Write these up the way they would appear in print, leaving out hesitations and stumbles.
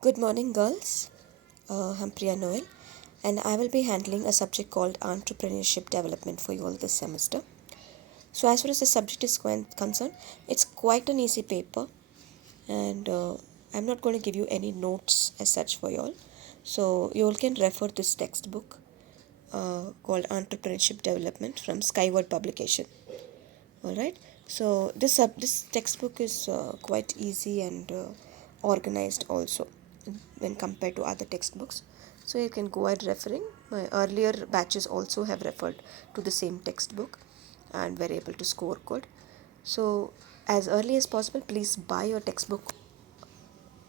Good morning, girls. I'm Priya Noel, and I will be handling a subject called Entrepreneurship Development for you all this semester. So, as far as the subject is concerned, it's quite an easy paper, and I'm not going to give you any notes as such for you all. So, you all can refer this textbook called Entrepreneurship Development from Skyward Publication. All right. So, this textbook is quite easy and organized also when compared to other textbooks. So you can go ahead referring. My earlier batches also have referred to the same textbook and were able to score good. So as early as possible, please buy your textbook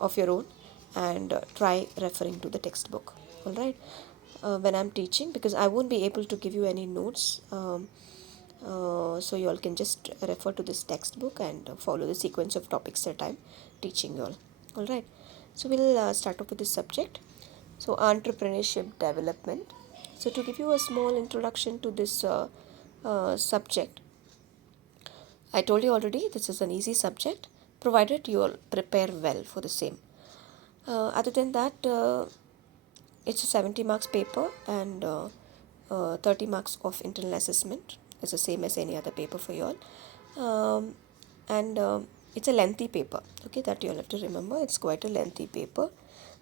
of your own and try referring to the textbook. All right. When I'm teaching, because I won't be able to give you any notes. So you all can just refer to this textbook and follow the sequence of topics that I'm teaching you all right. So we'll start off with this subject. So entrepreneurship development. So to give you a small introduction to this subject, I told you already this is an easy subject provided you all prepare well for the same. Other than that, it's a 70 marks paper and 30 marks of internal assessment. It's the same as any other paper for you all. And it's a lengthy paper, okay, that you all have to remember. It's quite a lengthy paper.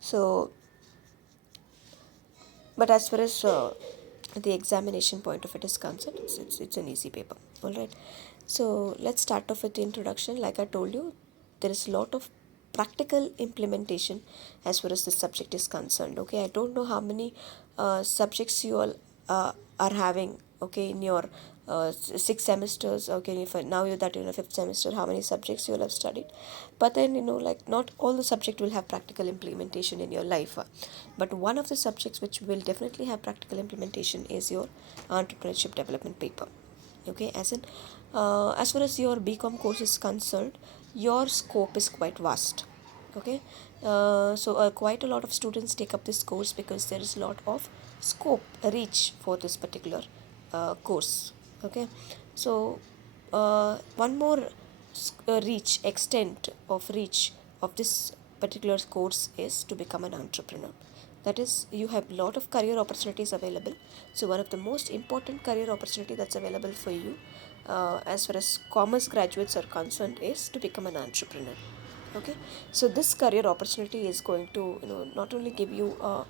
So, but as far as the examination point of it is concerned, it's an easy paper. All right. So let's start off with the introduction. Like I told you, there is a lot of practical implementation as far as this subject is concerned. Okay, I don't know how many subjects you all are having. Okay, in your 6 semesters. Okay, if now you're that in a fifth semester, how many subjects you will have studied? But then like not all the subject will have practical implementation in your life. But one of the subjects which will definitely have practical implementation is your entrepreneurship development paper. Okay, as far as your BCom course is concerned, your scope is quite vast. Okay, so quite a lot of students take up this course because there is a lot of scope reach for this particular course. Okay, so one more reach extent of reach of this particular course is to become an entrepreneur. That is, you have a lot of career opportunities available. So one of the most important career opportunity that's available for you as far as commerce graduates are concerned is to become an entrepreneur. Okay, so this career opportunity is going to not only give you a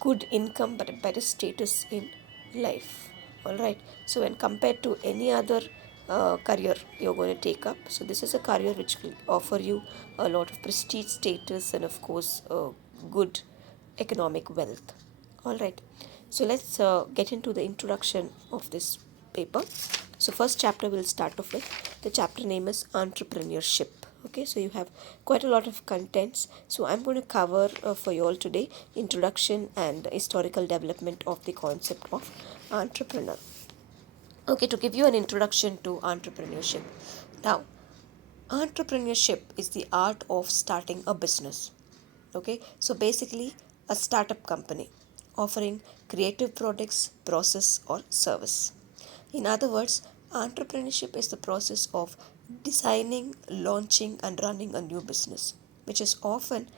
good income but a better status in life. All right, so when compared to any other career you're going to take up, so this is a career which will offer you a lot of prestige, status, and of course good economic wealth. All right, so let's get into the introduction of this paper. So first chapter we'll start off with. The chapter name is Entrepreneurship. Okay, so you have quite a lot of contents. So I'm going to cover for you all today introduction and historical development of the concept of entrepreneur. Okay, to give you an introduction to entrepreneurship. Now, entrepreneurship is the art of starting a business. Okay, so basically a startup company offering creative products, process, or service. In other words, entrepreneurship is the process of designing, launching, and running a new business, which is often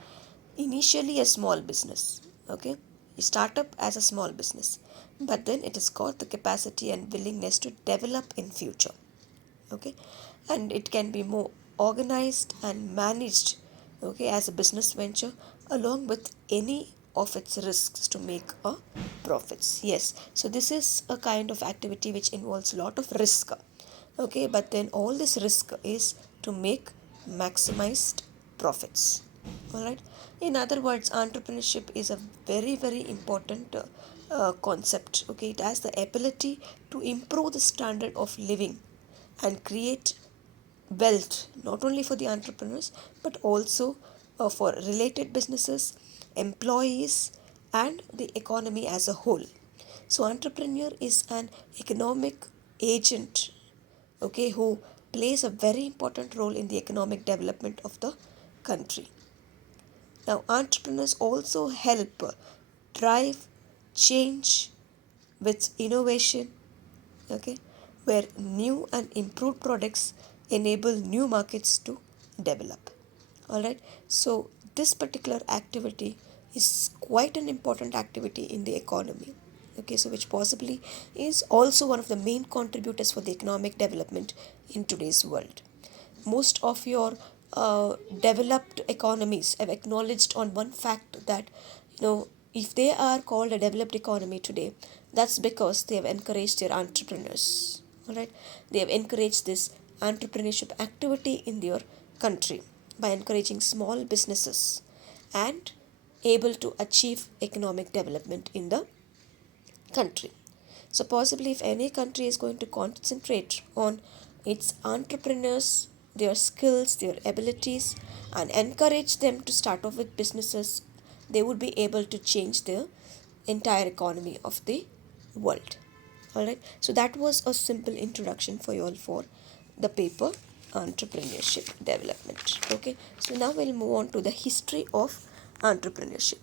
initially a small business. Okay, you start up as a small business, but then it has got the capacity and willingness to develop in future. Okay, and it can be more organized and managed, okay, as a business venture along with any of its risks to make a profits. Yes, so this is a kind of activity which involves a lot of risk. Okay, but then all this risk is to make maximized profits. All right, in other words, entrepreneurship is a very important concept. Okay, it has the ability to improve the standard of living and create wealth not only for the entrepreneurs but also for related businesses, employees, and the economy as a whole. So entrepreneur is an economic agent, okay, who plays a very important role in the economic development of the country. Now entrepreneurs also help drive change with innovation, okay, where new and improved products enable new markets to develop. All right, so this particular activity is quite an important activity in the economy. Okay, so which possibly is also one of the main contributors for the economic development in today's world. Most of your developed economies have acknowledged on one fact that, if they are called a developed economy today, that's because they have encouraged their entrepreneurs. All right, they have encouraged this entrepreneurship activity in their country by encouraging small businesses and able to achieve economic development in the country. So, possibly, if any country is going to concentrate on its entrepreneurs, their skills, their abilities, and encourage them to start off with businesses, they would be able to change the entire economy of the world. All right, so that was a simple introduction for you all for the paper Entrepreneurship Development. Okay, so now we'll move on to the history of entrepreneurship.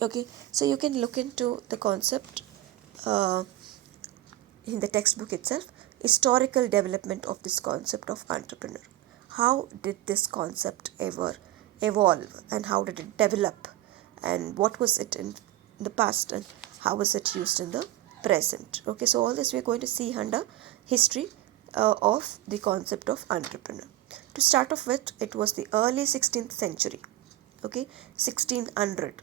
Okay, so you can look into the concept uh, in the textbook itself, historical development of this concept of entrepreneur. How did this concept ever evolve, and how did it develop, and what was it in the past, and how was it used in the present? Okay, so all this we're going to see under history of the concept of entrepreneur. To start off with, it was the early 16th century. Okay, 1600.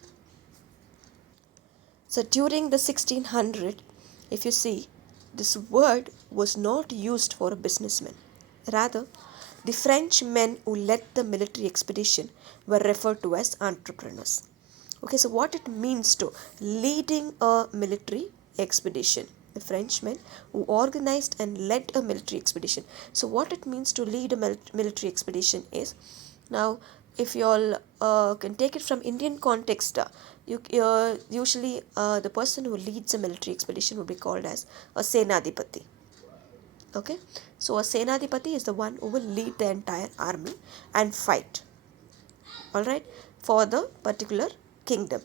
So during the 1600, if you see, this word was not used for a businessman. Rather, the French men who led the military expedition were referred to as entrepreneurs. Okay, so what it means to leading a military expedition. The Frenchmen who organized and led a military expedition. So what it means to lead a military expedition is, now if you all can take it from Indian context, usually the person who leads a military expedition would be called as a Senadipati. Okay, so a Senadipati is the one who will lead the entire army and fight, all right, for the particular kingdom.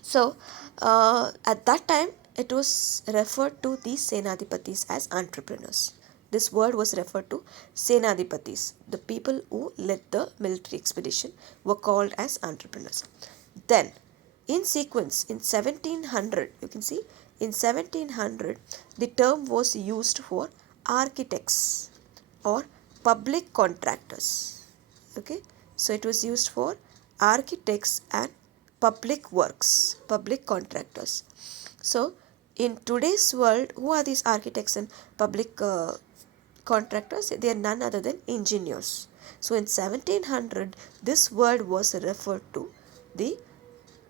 So at that time, it was referred to these Senadipatis as entrepreneurs. This word was referred to Senadipatis. The people who led the military expedition were called as entrepreneurs. Then, in sequence, in 1700, you can see, in 1700, the term was used for architects or public contractors. Okay, so it was used for architects and public works, public contractors. So in today's world, who are these architects and public contractors? They are none other than engineers. So in 1700, this word was referred to the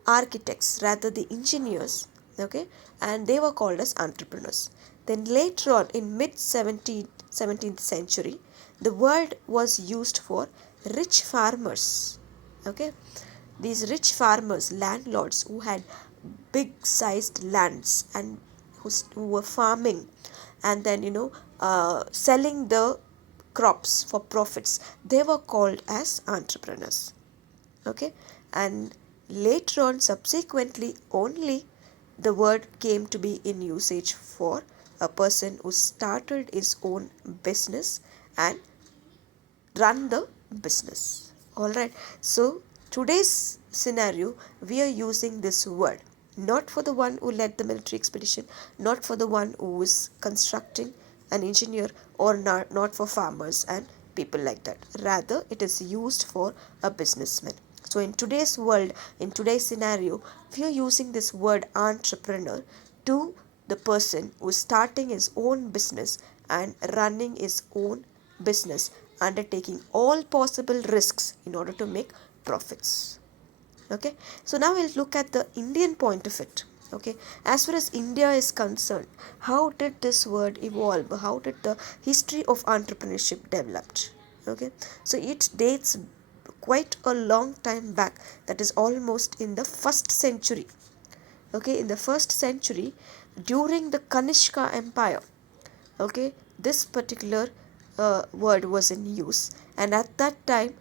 architects, rather the engineers. Okay, and they were called as entrepreneurs. Then later on, in mid 17th century, the word was used for rich farmers. Okay, these rich farmers, landlords who had big sized lands and who were farming, and then selling the crops for profits, they were called as entrepreneurs. Okay, and later on, subsequently, only the word came to be in usage for a person who started his own business and run the business. All right, so today's scenario, we are using this word not for the one who led the military expedition, not for the one who is constructing, an engineer, or not for farmers and people like that. Rather, it is used for a businessman. So in today's world, in today's scenario, we are using this word entrepreneur to the person who is starting his own business and running his own business, undertaking all possible risks in order to make profits. Okay, so now we'll look at the Indian point of it. Okay, as far as India is concerned, how did this word evolve? How did the history of entrepreneurship developed? Okay, so it dates quite a long time back, that is almost in the 1st century. Okay, in the 1st century, during the Kanishka Empire, okay, this particular word was in use, and at that time,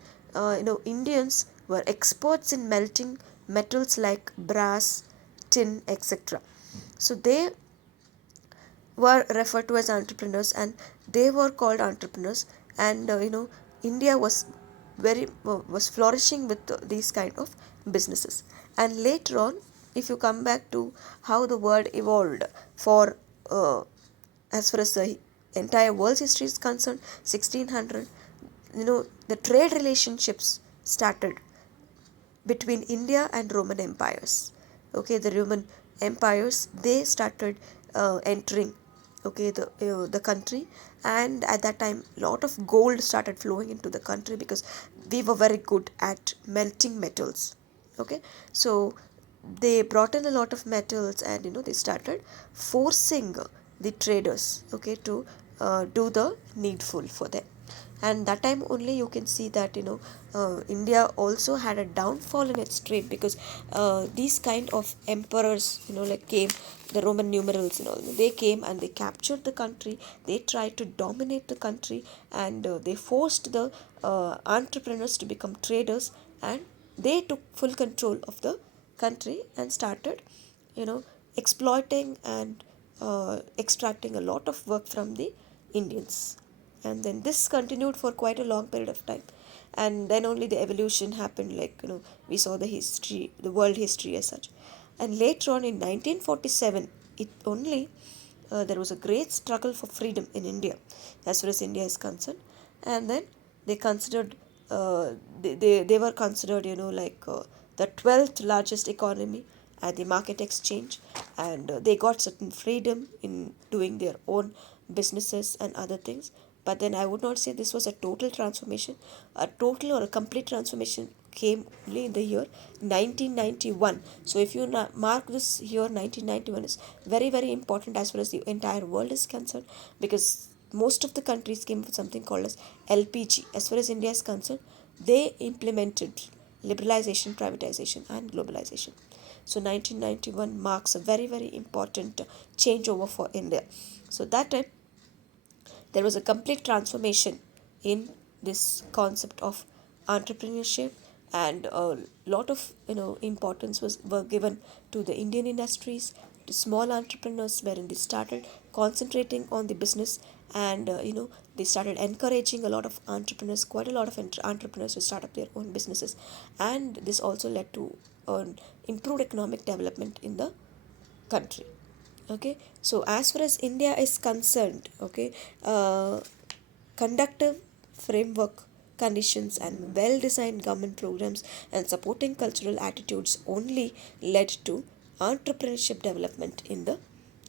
Indians were experts in melting metals like brass, tin, etc. So they were referred to as entrepreneurs, and they were called entrepreneurs, and India was was flourishing with these kind of businesses. And later on, if you come back to how the world evolved for uh, as far as the entire world's history is concerned, 1600, the trade relationships started between India and Roman empires. Okay, the Roman empires, they started entering, okay, the country, and at that time lot of gold started flowing into the country because we were very good at melting metals. Okay, so they brought in a lot of metals, and they started forcing the traders, okay, to do the needful for them. And that time only you can see that India also had a downfall in its trade, because these kind of emperors, like came, the Roman numerals and all, they came and they captured the country, they tried to dominate the country, and they forced the entrepreneurs to become traders, and they took full control of the country and started you know exploiting and extracting a lot of work from the Indians. And then this continued for quite a long period of time, and then only the evolution happened, like we saw the history, the world history as such. And later on in 1947, it only there was a great struggle for freedom in India, as far as India is concerned. And then they considered they were considered like the 12th largest economy at the market exchange, and they got certain freedom in doing their own businesses and other things. But then I would not say this was a total transformation. A total or a complete transformation came only in the year 1991. So if you mark this year 1991 is very very important as far as the entire world is concerned, because most of the countries came with something called as LPG. As far as India is concerned, they implemented liberalization, privatization, and globalization. So 1991 marks a very very important changeover for India. So that time there was a complete transformation in this concept of entrepreneurship, and a lot of importance was were given to the Indian industries, to small entrepreneurs, wherein they started concentrating on the business, and they started encouraging a lot of entrepreneurs, quite a lot of entrepreneurs, to start up their own businesses. And this also led to improved economic development in the country. Okay, so as far as India is concerned, okay, conductive framework conditions and well designed government programs and supporting cultural attitudes only led to entrepreneurship development in the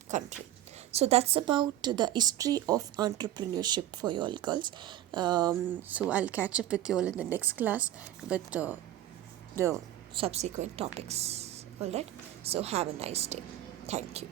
country. So that's about the history of entrepreneurship for you all girls. So I'll catch up with you all in the next class with the subsequent topics. All right, so have a nice day. Thank you.